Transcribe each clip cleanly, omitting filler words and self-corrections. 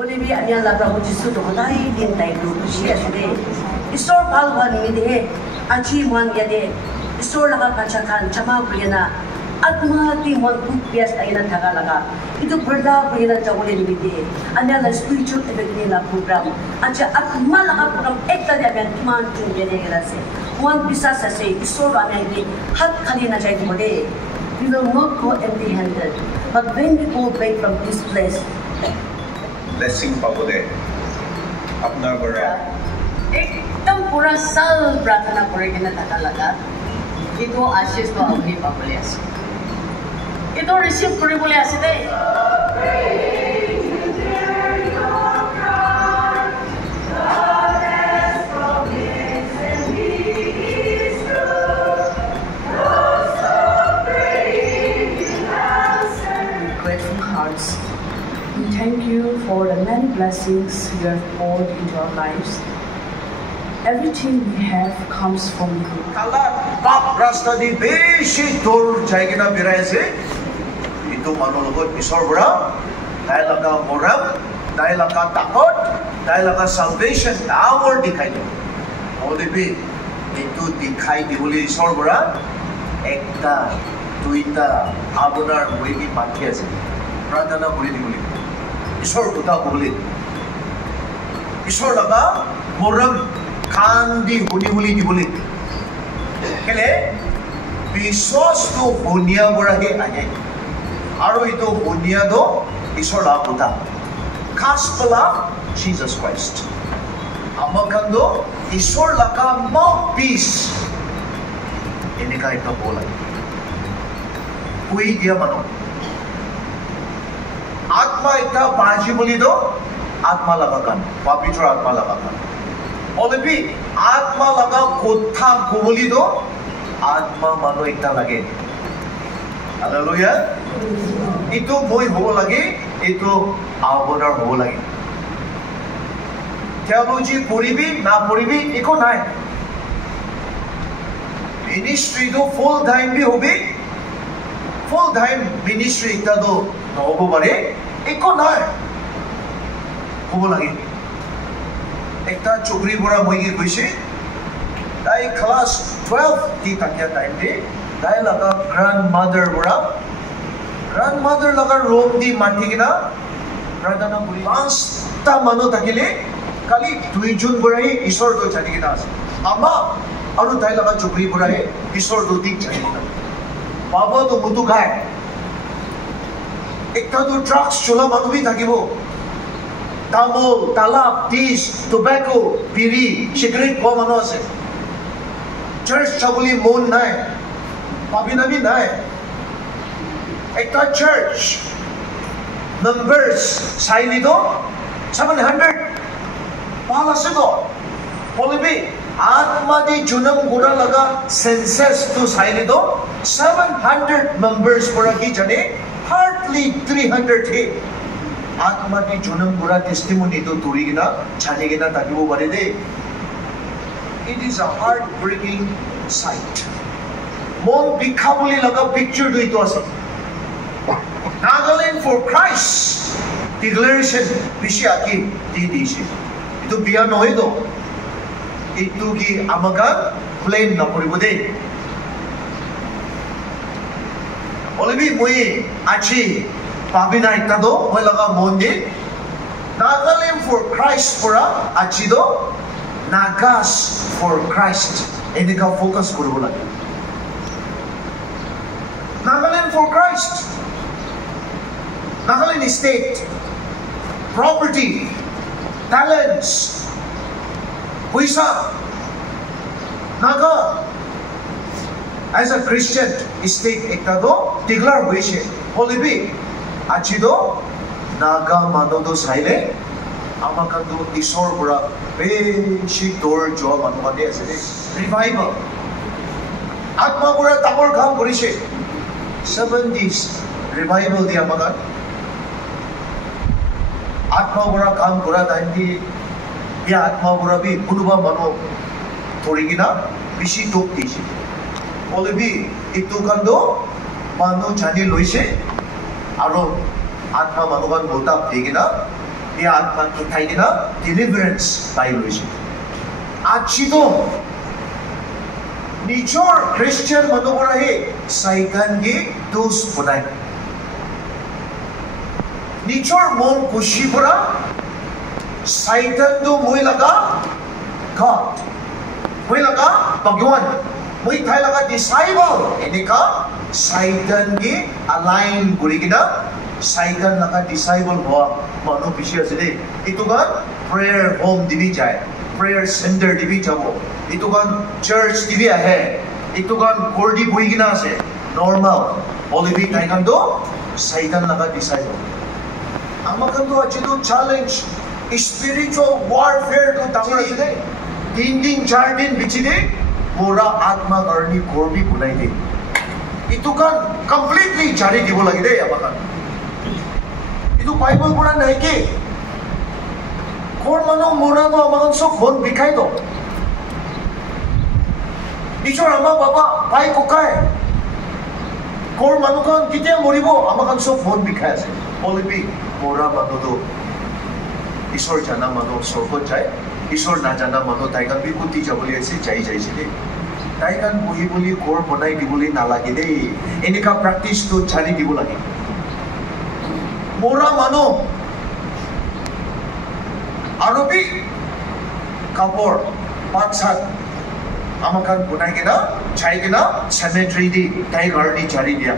Boleh bi anya la Prabhu Jisu to hodai din tai lu shi asde. Isor bal wan ni de aji man ya de. Isor laga kacha kan chama buyana. Atma ti mon pias aina thaga laga. Itu berda buyana jawole ni de. Anya la spiritual evangelism la program. Acha atma laga program ekta de aban man tun de gela se. One bisa sase isor anya de hat khali na jai mode. We will not go empty-handed. But when we go back from this place, blessing pabode apnar bara एकदम पूरा साल प्रार्थना करेकिन taka laga ito आशीष तो अपनी पाबले आसे ito receive करबले आसे दे Thank you for the many blessings you have poured into our lives. Everything we have comes from you. Kala kap rasta di beshi tor jaigina biraise itu manologot isor bra dai laga moram dai laga takot dai laga salvation our dikhai do ode bi itu dikhai di bole isor bra ekta duita abonar boli mati ase pradana boli di boli Isor buta boli, Isor laga moram kandi huni di boli. Kele bisos to hunia bora he aje. Aro itu hunia do Isor laga buta. Kaspala Jesus Christ. Amakando Isor laga mouthpiece. Ini kaya ito bola. Kui dia mano. आत्मा इतना पांची बोली दो आत्मा लगाkan पवित्र आत्मा लगाkan और भी आत्मा लगा कोठा को बोली दो आत्मा मानो इतना लगे हालेलुया itu boy हो लगे itu आबोनार हो लगे theology পড়িবি না পড়িবি ইকো নাই ministry তো full time भी होबी full time ministry इतना तो নহব পারে একো নয় হব লাগে একটা চোকরি বড়া মইগে কইছে তাই ক্লাস 12 দি তাকিয়া টাইম দে তাই লাগা গ্র্যান্ডমাদার লাগা রোম দি মাটি কিনা প্রার্থনা করি পাঁচটা মানুহ থাকিলে কালি দুইজন বড়াই ঈশ্বর তো জানি কিনা আছে আমা আৰু তাই লাগা চোকরি বড়াই ঈশ্বর তো ঠিক জানি কিনা বাবা তো মুতু গায় একটা তো ড্রাগস চলা মানুহ থাকিব তামোল তালাপ টিস টোবেকো বিড়ি সিগারেট খোৱা মানুহ আছে চাৰ্চ চাবলৈ মন নাই পাবি নাবি নাই একটা চাৰ্চ নাম্বাৰছ চাইলি তো 700 পাল আছে তো বলিবি आत्मा दी जुनम गुरा लगा सेंसस तो साइले दो 700 मेंबर्स पड़ा की जने hardly 300 थे आत्मा दी जुनम गुरा टेस्टिमोनी तो तुरी गिना छाने गिना ताकि वो बड़े दे it is a heartbreaking sight mon बिखा बोली लगा पिक्चर दो इतो आसे Nagaland for Christ declaration विषय आकी दी दीशे इतो बिया नोहे दो itu gi amaga claim na poribo de olebi moi achi pabina itado moi laga mondir Nagaland for Christ pora achi do Nagas for Christ enika focus koribo lage Nagaland for Christ Nagaland state property talents Puisa Naga as a Christian state ekta do declare hoise holibi achi do Naga mano do saile amaka do isor pura beshi dor jo manu ade ase revival atma pura tamor kam korise 70s revival di amaka atma pura kam kora daindi या आत्मा बुरा भी कुनुबा मनो थोड़ी गिना बिशी टोक दीजिए बोले भी इतु कंदो मानो जानी लोइसे आरो आत्मा मनोगान बोलता देगी ना ni atma to thai na deliverance tai loise achido nijor Christian manubora he saitan gi dos bunai nijor mon kushi pura saitan do moi laga God moi laga Bhagwan moi thai laga disciple enika saitan gi align gurigina saitan laga disciple hoa manu bishi asile itugan prayer home divi jai prayer center divi jabo itugan church divi ahe itugan gordi boigina ase normal olivi taikan do saitan laga disciple amakan do achido challenge spiritual warfare do tamar asile 3 din 4 din bichide pura atma garni gorbi bunai de itugan completely jari dibo lagi de amakan itu Bible pura nahi ke kor mano mona do amakan sok bon bikai do nijor ama baba pai kokai kor manu kan kitia moribo amakan sok bon bikai ase olibi mora manu do ishor jana manu sorgot jai ishor na jana manu taikan bi kuti jaboli ase jai jai sile taikan bohi boli kor bonai diboli nalage de enika practice to chari dibo lage mora mano arobi kapor patsat amakan bunai kena chai kena cemetery di tai garni chari dia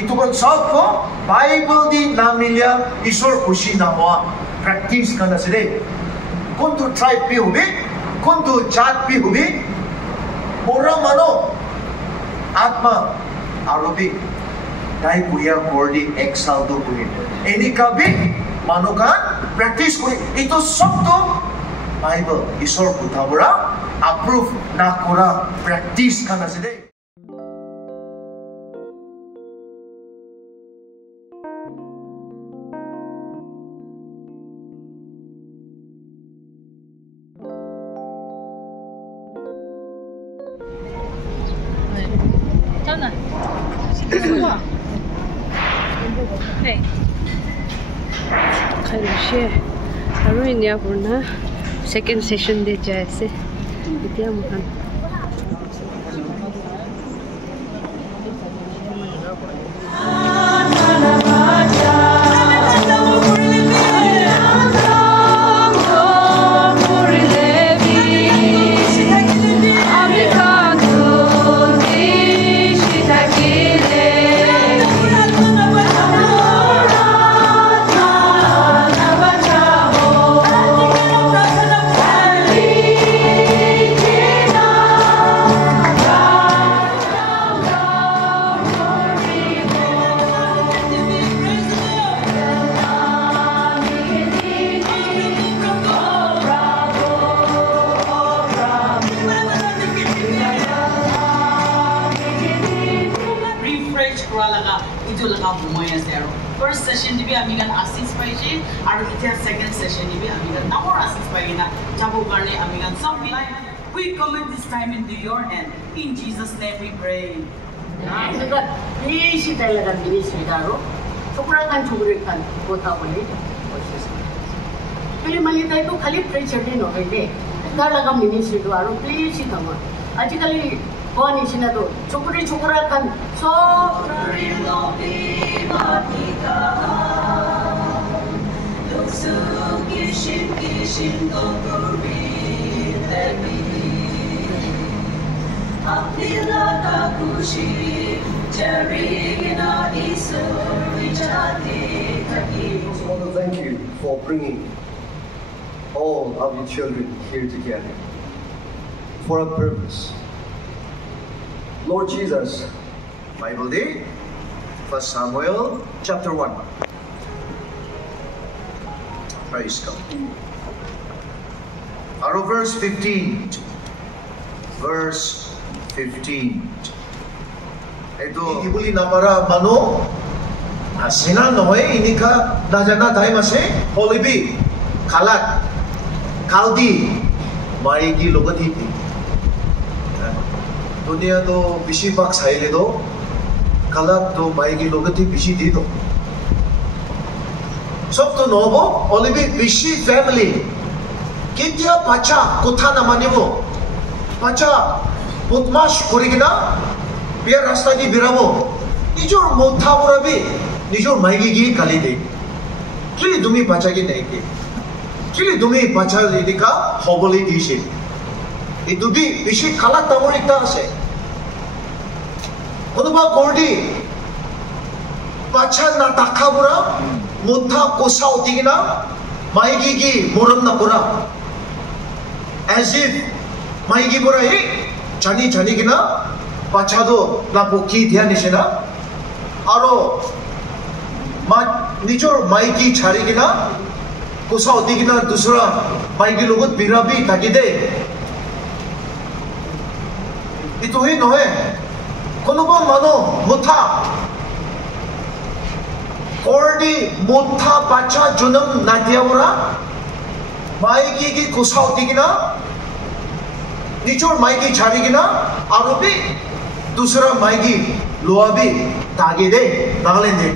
itu kan sab ko Bible di namilya ishor khushi na hua practice kana sile kuntu tribe bhi hobe kuntu jat bhi hobe mora mano atma arobi dai puya gordi exal do puya any kabi manukan practice koi itu sob to Bible isor kuthabura approve na kora practice kana sile Aru India purna second session de jaise itia mukan First session dibi amigan assist paise aru itia second session dibi amigan namor assist paigina jabo karne amigan some we commit this time into your hand in Jesus name we pray Naga please talaga ministry daro sobrang kan chugri kan kota boli pili malita itu khali preacher din hobe talaga ministry daro please tama ajikali Koni sina do chukuri chukura kan so matika doksu kishin gokuri lebi apila kakushi jarigina isuri jati taki. I want to thank you for bringing all of your children here together for a purpose. Lord Jesus, Bible day 1 Samuel chapter 1. Praise God. Our verse 15. Verse 15. Ito ibuli na para mano asina noy inika najana time ase holibi khalat kaldi maigi logati दुनिया तो बिशी पाक साइले दो कलक तो माई की लोगती बिशी दी दो Sob to nobo, olibi bishi family. Kitya pacha kotha na manibo. Pacha putmash kurigina. Biar rasta di birabo. Nijor motha burabi. Nijor maigi gi kali de. Kili dumi pacha gi naike. Kili dumi pacha lidika hoboli dishi. Itu bi bishi kala tamor ikta ase. Konoba kordi. Pacha na takabura. Motha kosao tigina. Maigi gi moram na pura. As if maigi pura hi chani gina pachado na poki dhyan nishina aro nijor maigi chari gina kosao tigina dusra maigi logot birabi takide ito hi nohe konoba mano motha kordi motha pacha junam nadia pura maigi ki kosao tigina Nijor maigi chari gina arobi dusra maigi loabi tagi de nagalen de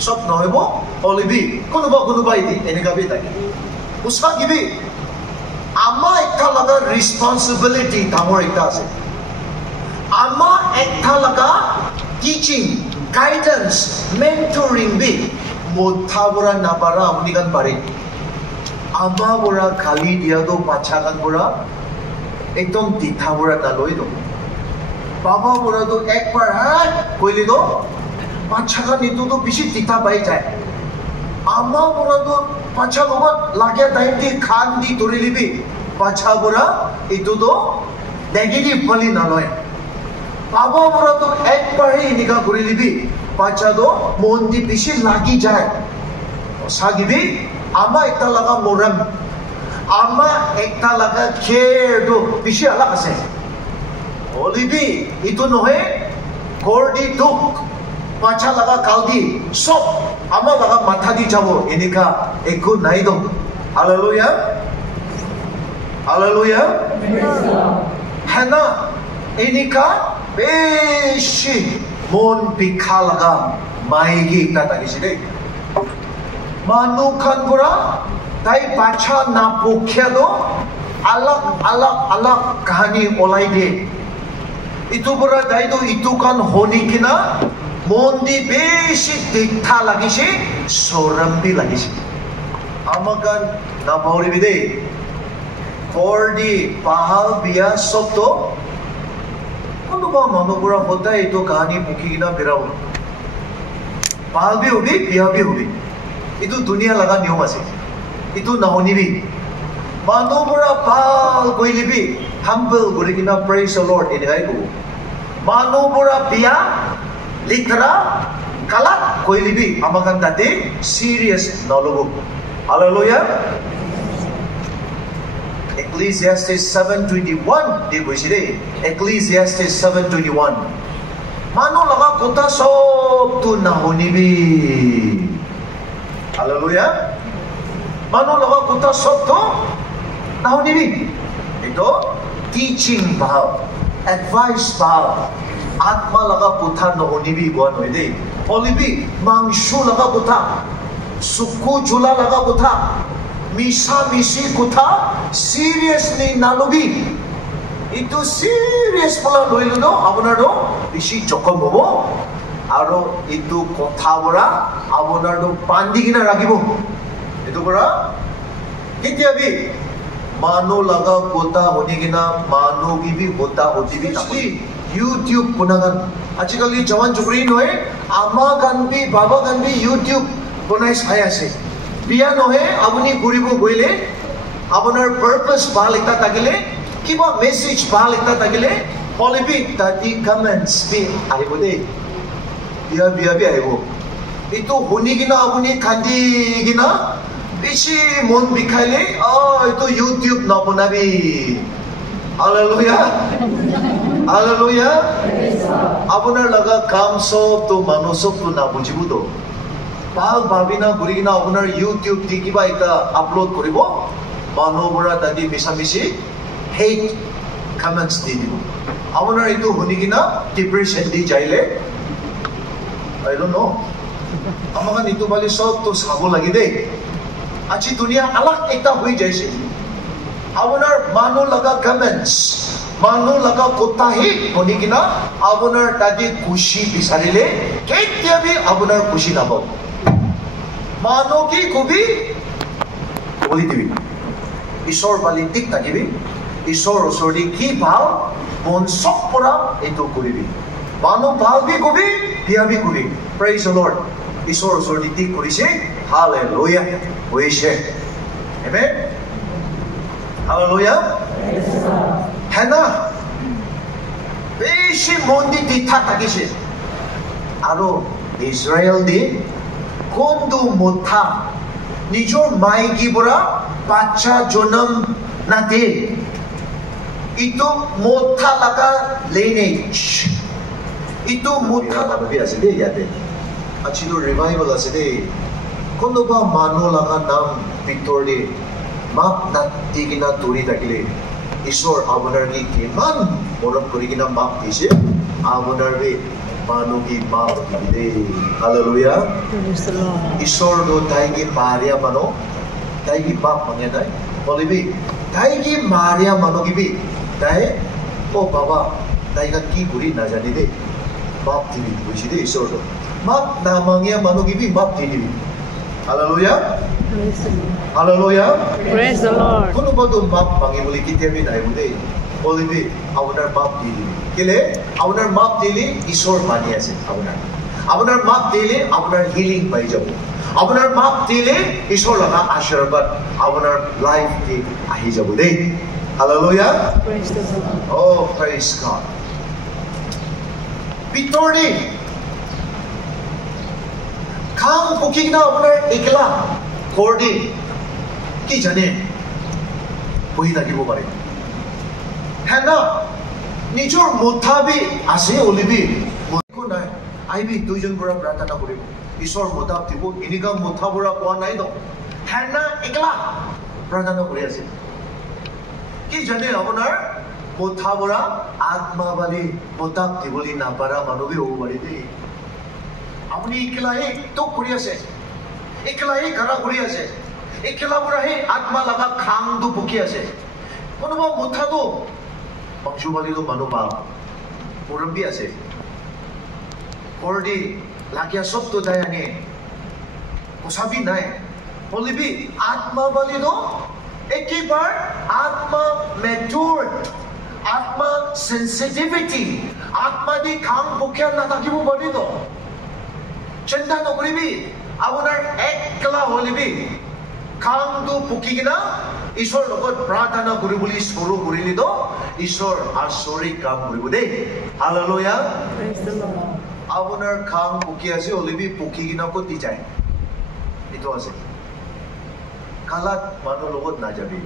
sob noebo olibi kunuba iti enega bi tagi uska gibi ama ekta laga responsibility tamor ekta ase ama ekta laga teaching guidance mentoring bi mothabura nabara unigan pare ama bora khali dia do pachagan bora एकदम दिथा बुरा नालोई दो बाबा बुरा तो एक बार है कोई ले दो पांचा का नीतू तो बिशी दिथा बाई जाए आमा बुरा तो पांचा लोग लागे टाइम दी खान दी तोरी लिबी पांचा बुरा इतू तो नेगेटिव पली नालोई बाबा बुरा तो एक बार ही निका गुरी लिबी पांचा तो मोन दी बिशी लागी जाए सागी भी आमा इतना लगा मोरम Ama ekta laga care do bishi alak ase. Olibi itu nohe kordi duk pacha laga kaldi sob ama laga matha di jabo enika ekku nai do. Hallelujah. Hallelujah. Hana enika beshi mon bikha laga maigi ekta tagisi de. Manu khan pura Dai pacha na pukya do alak kahani olai de itu pura dai do itu kan honi kina mondi beshi diktha lagisi sorambi lagisi amakan na bauri bide kordi pahal biya sobto kono ba mano pura hota itu kahani puki kina birao pahal bi hobi biya bi hobi itu dunia laga niyom ase itu nahoni bi mano pura pal koili bi humble guri kina praise the Lord ini kai ko mano pura biya litra kalat koili bi amakan dati serious nalogo hallelujah Ecclesiastes 7:21 di boisire Ecclesiastes 7:21 mano laga kota sob tu nahoni bi hallelujah Mano laga kuta sob to nahoni bi ito teaching bahal advice bahal atma laga kuta nahoni bi guan hoide olibi mangshu laga kuta sukku jula laga kuta misa misi kuta seriously nalobi itu serious pala loilu do abonar do bishi jokom hobo aro itu kotha bora abonar do pandigina ragibo itu pura kitya bi mano laga kota honi gina mano bi hota hoti bi takli YouTube punagan ajikali jawan chukri noe ama gan bi baba gan bi YouTube bonai saya ase biya nohe apuni guribo goile abonar purpose bhal ekta tagile kiba message bhal ekta tagile polibi tati comments bi aibo de biya bi aibo itu honi gina apuni khandi gina Bishi mon bikhaile itu YouTube na bonabi hallelujah hallelujah abonar laga kam sob to mano sob to na bujibu do bal babina gurigina abonar YouTube di kiba ekta upload koribo mano bora dadi misamisi hate comments di dibo abonar itu hunigina depression di jaile I don't know আমাক নিতু বালি সব তো চাব লাগে দেই আজি দুনিয়া আলাক একটা হয়ে যাইছে আপনার মানুহ লগা কমেন্টস মানুহ লগা কোতাহি শুনি কিনা আপনার তাতে খুশি বিচাৰিলে কেতিয়াবি আপনাৰ খুশি নাপাব মানুহ কি কবি বলি দিবি ঈশ্বৰ বালি ঠিক থাকিবি ঈশ্বৰ ওচৰতে কি ভাল মন চব পৰা এইটো কৰিবি মানুহ ভাল বি কবি বিয়া বি কবি প্ৰেইজ দ্য লৰ্ড ঈশ্বৰ ওচৰতে ঠিক কৰিছে হালেলুয়া হৈছে আমেন হালেলুয়া হেনা বেশি মন্দিৰ তীৰ্থা থাকিছে আৰু ইজৰাইল দি কোনটো মুঠা নিজৰ মাইকী পৰা বাচ্চা জন্ম নাতে ইটো মুঠা লগা লিনেজ ইটো মুঠা লাগি আছে দেই ইয়াতে আজিতো ৰিভাইভেল আছে দেই কোনোবা মানুহ লগা নাম ভিতৰতে মাক নাতি কিনা দৌৰি থাকিলে ঈশ্বৰ আপোনাৰ কি কিমান মৰম কৰি কিনা মাক দিছে আপোনাৰ মানুহ কি মাক দিলে হালেলুয়া ঈশ্বৰ তাই কি মাৰিয়া মানুহ তাই কি মাক মানে নাই বলিবি তাই কি মাৰিয়া মানুহ কিবি তাই অ বাবা তাই কি কৰি নাজানি দেই মাক দিবি বুজি দেই ঈশ্বৰ মাক নামাঙিয়া মানুহ কিবি মাক দি দিবি hallelujah Hallelujah. Praise the Lord. কোনোবা তো মাপ মাগি বলে কেতিয়াবি নাই বুদে বলিবি আপোনাৰ মাপ দি দিবি কেলে আপোনাৰ মাপ দিলে ঈশ্বৰ মানি আছে আপোনাৰ মাপ দিলে আপোনাৰ হিলিং পাই যাব আপোনাৰ মাপ দিলে ঈশ্বৰ লগা আশীৰ্বাদ আপোনাৰ লাইফে আহি যাব দেই hallelujah Praise the Lord. Oh praise God ভিতৰতে কাম পকি না আপোনাৰ একলা কৰদি কি জানে বহি থাকিব পাৰে হেনা নিজৰ মুঠাবি আছে অলিবি একো নাই আইবি দুইজন পৰা প্ৰাৰ্থনা কৰিব ঈশ্বৰ মুঠা দিব এনেকা মুঠা পৰা পোৱা নাই ন হেনা একলা প্ৰাৰ্থনা কৰি আছে কি জানে আপোনাৰ মুঠা পৰা আত্মা বালি মুঠা দিবলৈ নাপাৰা মানুহবি হ'ব পাৰে দেই আপুনি একলাই তো কৰি আছে একলাই ঘৰা কৰি আছে একলা পৰাহে আত্মা লগা খাংটো বুকি আছে কোনোবা মুঠাটো বংশবালীটো মানুহ পাল পৰম্বী আছে কৰদি লাগিয়া চবটো যাই আনে কচাবি নাই বলিবি আত্মা বালিটো একেবাৰ আত্মা মেচুৰ্ড আত্মা সেন্সিটিভিটি আত্মা দি খাং বুকিয়া নাথাকিব পাৰিব চিন্তা নকৰিবি আপোনাৰ একলা হলিবি খাংটো পুকি কিনা ঈশ্বৰ লগত প্ৰাৰ্থনা কৰি বুলি সৰু কৰিলি তো ঈশ্বৰ আচৰিত কাম কৰিব দেই হালেলুয়া আপোনাৰ খাং পুকি আছে হলিবি পুকি কিনা ক'ত যায় এইটো আছে কালাত মানুহ লগত নাযাবি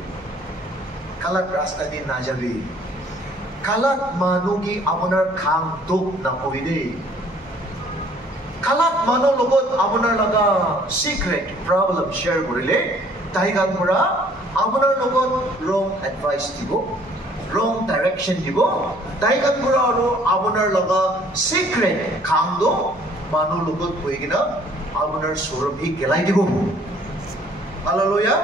কালাত ৰাস্তা দি নাযাবি কালাত মানুহ কি আপোনাৰ খাং দুখ নকবি দেই কালাত মানুহ লগত আপোনাৰ লগা সিক্ৰেট প্ৰব্লেম শ্বেয়াৰ কৰিলে তাইগান পৰা আপোনাৰ লগত ৰং এডভাইচ দিব ৰং ডাইৰেকশ্যন দিব তাইগান পৰা আৰু আপোনাৰ লগা সিক্ৰেট খাংটো মানুহ লগত গৈ কিনা আপোনাৰ সৰভি গেলাই দিব হালেলুয়া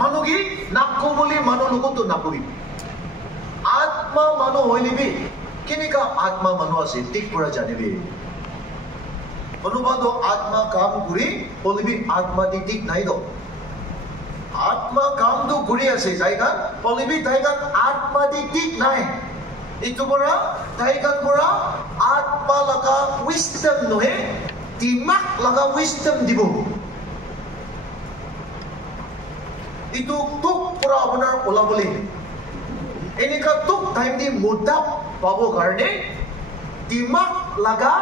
মানুহ কি নাকো বুলি মানুহ লগতো নাকবি আত্মা মানুহ হৈ নিবি কেনেকা আত্মা মানুহ আছে ঠিক পৰা জানিবি অনুবাদ আত্মা কাম কৰি বলিবি আত্মা দি ঠিক নাই তো আত্মা কামটো কৰি আছে জায়গাত বলিবি জায়গাত আত্মা দি ঠিক নাই এইটো পৰা জায়গাত পৰা আত্মা লগা উইষ্টম নহয় দিমাগ লগা উইষ্টম দিব এইটো তোক পৰা আপোনাৰ ওলাবলৈ এনেকা তোক টাইম দি মুদ্দা পাব কাৰণে দিমাগ লগা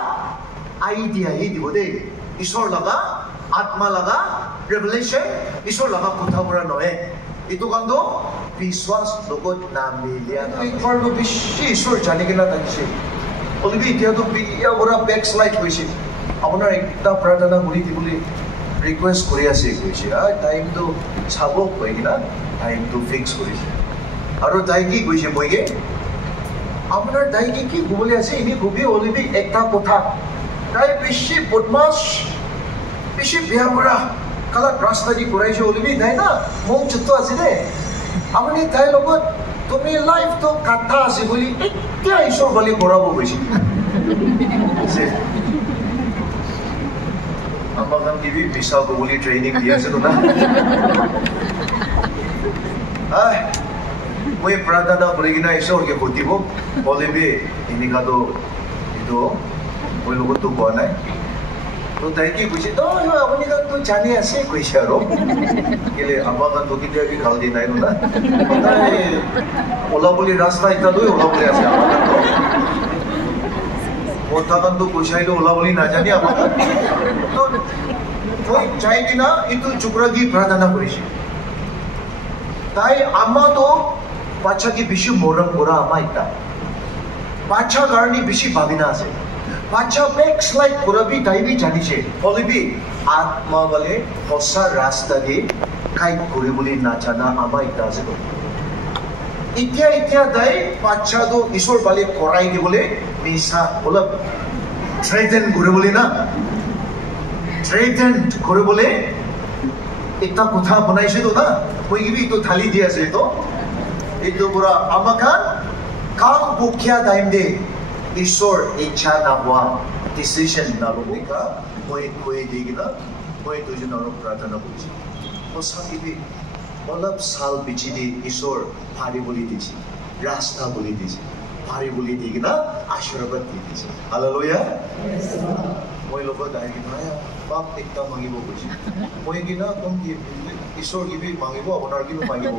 আইডিয়া হি দিব দেই ঈশ্বৰ লগা আত্মা লগা ৰেভেলেশ্যন ঈশ্বৰ লগা কথা পৰা নহয় এইটো কামটো বিশ্বাস লগত নামিলিয়া এইটো বেছি ঈশ্বৰ জানি কিনা থাকিছে বলিবি এতিয়াতো বিয়া পৰা বেক শ্লাইড হৈছে আপোনাৰ একটা প্ৰাৰ্থনা কৰি দিবলৈ ৰিকুৱেষ্ট কৰি আছে কৈছে টাইমটো চাব কৈ কিনা টাইমটো ফিক্স কৰিছে আৰু তাই কি কৈছে মইকে আপোনাৰ তাই কি ক'বলৈ আছে এনে কবি অলিবি একটা কথা তাই বেশি বদমাস বেশি বেয়া করা কালা রাস্তা দি করাইছে ওলিবি তাই না মন চুত আছে দে আপনি তাই লগত তুমি লাইফ তো কথা আছে বলি এতিয়া ঈশ্বর বলি করাবো বেশি আমাক দিবি বিশাল বলি ট্রেনিং দি আছে না মই প্রার্থনা করি কিনা ঈশ্বরকে বুদ্ধিব বলিবি এনেকা তো এইটো মই লগত তো কোৱা নাই তো তাই কি কৈছে তো আপুনি তো জানি আছে কৈছে আৰু কেলে আমাক তো কেতিয়া কি খাল দি নাই না তাই ওলা বুলি ৰাস্তা এটা লৈ ওলা বুলি আছে আমাক তো ওটাকান তো কৈছাইলো ওলা বুলি নাজানি আমাক তো মই চাই কিনা এইটো চুকৰা দি প্ৰাৰ্থনা কৰিছে তাই আমা তো বাচ্চা কি বেশি মরম করা আমা এটা বাচ্চা কারণে বেশি ভাবিনা আছে বাচ্চা ব্যাকস্লাইড করা বি তাই বি জানিছে বলিবি আত্মা বলে হসা রাস্তা দিয়ে কাই করে বলি না জানা আমা এটা আছে তো এতিয়া তাই বাচ্চা তো ঈশ্বর বালে করাই দি বলে নিশা বলে থ্রেটেন করে বলি না থ্রেটেন করে বলে একটা কথা বনাইছে তো না মই কি তো থালি দি আছে তো itu pura amakan kam bukya time de ishor ichha na hua decision na logika moi digina moi tujun aro pradhana korichi to sakibi olap sal bichidi ishor phari boli dichi rasta boli dichi phari boli digina ashirabad dichi hallelujah moi logo dai gina bap ekta mangibo korichi moi gina tom ki ঈশ্বর কি মাগিব আপনার কি মাগিব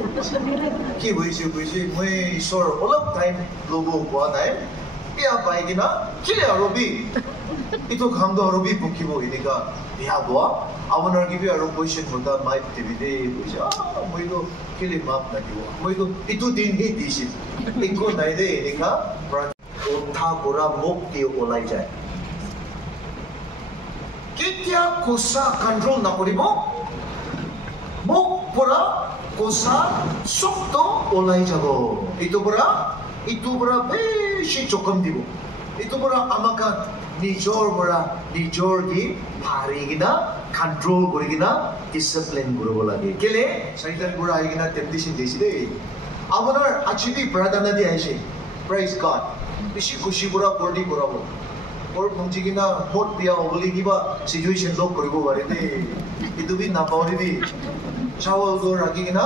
কি হয়েছে কইছে মই ঈশ্বর অলপ টাইম লব কোৱা নাই বিয়া পাই কিনা কিলে আৰবি ইটো খামদ আৰবি বুকিব এনেকা বিয়া বোৱা আপোনাৰ কি আৰু কোৱেশ্চন হতা মাই টিভিতে কইছে মই তো কিলে মাপ নাকিব মই তো ইটো দিন হে দিছিল একো নাই দে এনেকা কথা কৰা মুক্তি ওলাই যায় কেতিয়া কোসা কন্ট্ৰোল নকৰিব মুখ পৰা কোসা শক্ত ওলাই যাব ইটো পৰা বেশি চকম দিব ইটো পৰা আমাক নিজৰ দি ভাৰি কিনা কন্ট্ৰোল কৰি কিনা ডিসিপ্লিন কৰিব লাগে কেলে শয়তান পৰা আহি কিনা টেম্পটেশন দিছে দেই আপোনাৰ আজীবি প্ৰাৰ্থনা দি আহিছে প্ৰেজ গড বেশি খুশি পৰা বৰ্ডি কৰাব और मुझे कि ना मोट पिया ओबली की बा सिचुएशन लोग करिबो बारे दे इतो भी ना पावरी भी चावल दो राखी कि ना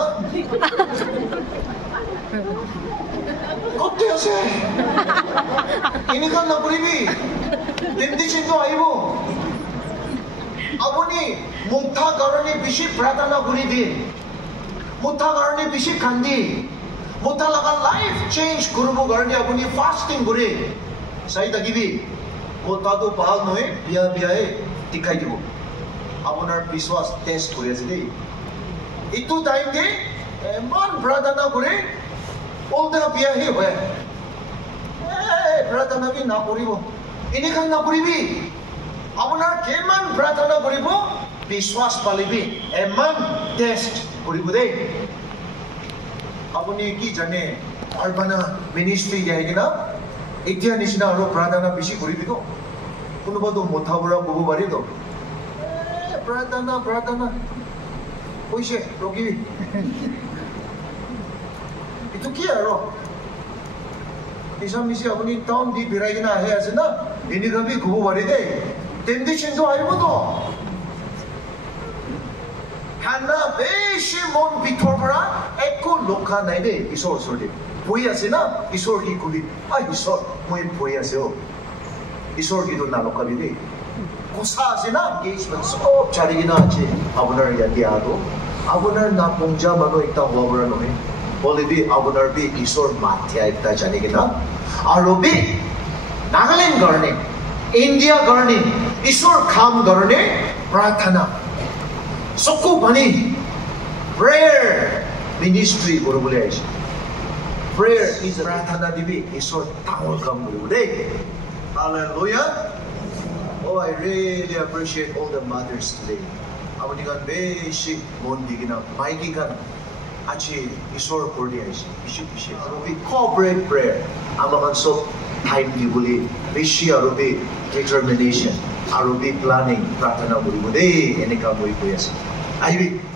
कोते আছে इनिका ना करिबी টেম্পটেশন তো আইবো আপনি মুথা কারণে বেশি প্রার্থনা করি দিন মুথা কারণে বেশি কান্দি মুথা লাগা লাইফ চেঞ্জ করব কারণে আপনি ফাস্টিং করে সাই থাকিবি কথা তো ভাল নয় বিয়াই দেখাই দিব আপনার বিশ্বাস টেস্ট করে আছে দেই ইটো টাইম দে মান প্রার্থনা করে ওলটা বিয়াহে হয় প্রার্থনা কি না করিব এনেখান না করিবি আপনার কেমান প্রার্থনা করিব বিশ্বাস পালিবি এমান টেস্ট করিব দেই আপনি কি জানে আরবানা মিনিস্ট্রি যায় কিনা এতিয়া নিচিনা আৰু প্ৰাৰ্থনা বেছি কৰিবি তো কোনোবাতো মথা বৰা ক'ব পাৰি তো প্ৰাৰ্থনা কৈছে ৰকিবি এইটো কি আৰু পিছত মিছি আপুনি টাউন দি বেৰাই কিনে আহি আছে না এনেকা বি ক'ব পাৰি দেই টেম্পটেশ্যনটো আহিব তো হানা বেছি মন ভিতৰ পৰা একো লক্ষা নাই দেই ঈশ্বৰৰ ওচৰতে বহি আছে না ঈশ্বর কি কবি ঈশ্বর মই বহি আছে ঈশ্বর কিন্তু না লক্ষাবি দেই কোসা আছে না সব চারি কিনা আছে আপনার ইয়াতে আরো আপনার না পঞ্জা মানুষ একটা হওয়া বড় নয় বলিবি আপনার বি ঈশ্বর মাথিয়া একটা জানি কিনা আর বি নাগাল্যান্ড কারণে ইন্ডিয়া কারণে ঈশ্বর খাম কারণে প্রার্থনা চকু পানি প্রেয়ার মিনিস্ট্রি কৰিবলৈ আহিছে prayer is प्रार्थना दिबी ईश्वर तावर काम करिबो दे hallelujah oh I really appreciate all the mothers today আপনি গান বেশি মন দিগিনা মাইকি গান আছে ईश्वर পড়ি আইছে বেশি আর বি corporate prayer আমাদের সব টাইম দি বলি বেশি আর B determination, aru be planning, pratana koribo dei, eneka moi koi ase. Ahibi.